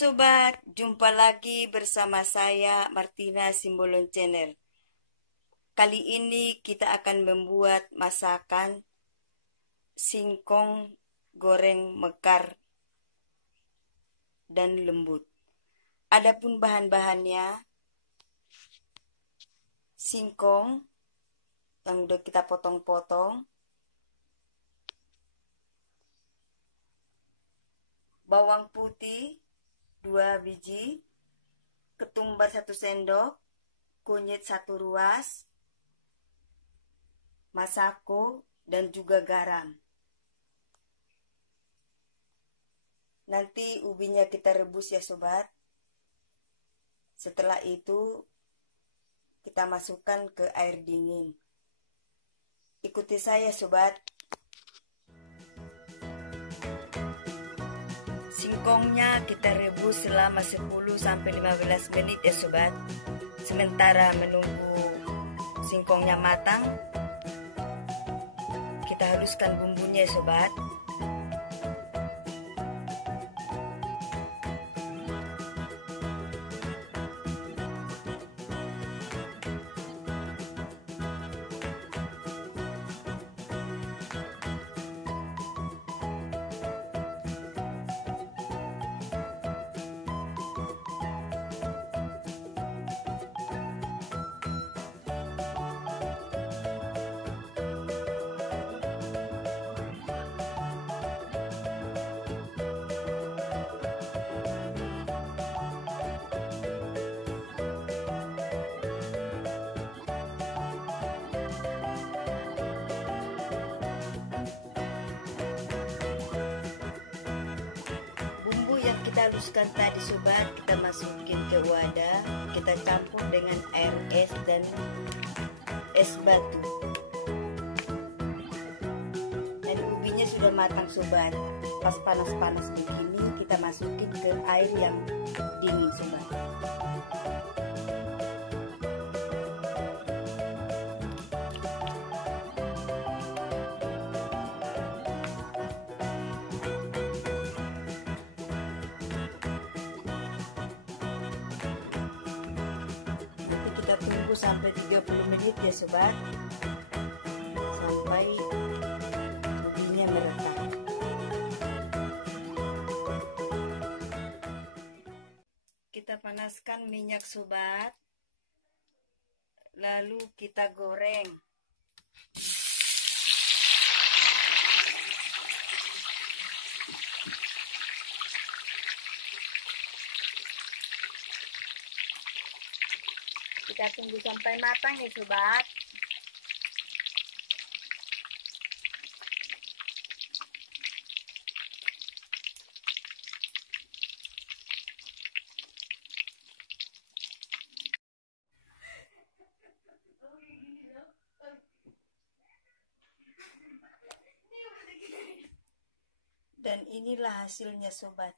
sobat, jumpa lagi bersama saya Martina Simbolon Channel. Kali ini kita akan membuat masakan singkong goreng mekar dan lembut. Adapun bahan-bahannya, singkong yang udah kita potong-potong, bawang putih 2 biji, ketumbar 1 sendok, kunyit 1 ruas, masako, dan juga garam. Nanti ubinya kita rebus ya sobat. Setelah itu kita masukkan ke air dingin. Ikuti saya sobat. Singkongnya kita rebus selama 10-15 menit ya sobat. Sementara menunggu singkongnya matang, kita haluskan bumbunya ya sobat. Kita haluskan tadi sobat, kita masukin ke wadah, kita campur dengan air es dan es batu. Dan ubinya sudah matang sobat. Pas panas-panas begini kita masukin ke air yang dingin sobat. Kita tunggu sampai 30 menit ya sobat, sampai ubinya meretak. Kita panaskan minyak sobat, lalu kita goreng. Kita tunggu sampai matang ya sobat. Dan inilah hasilnya sobat.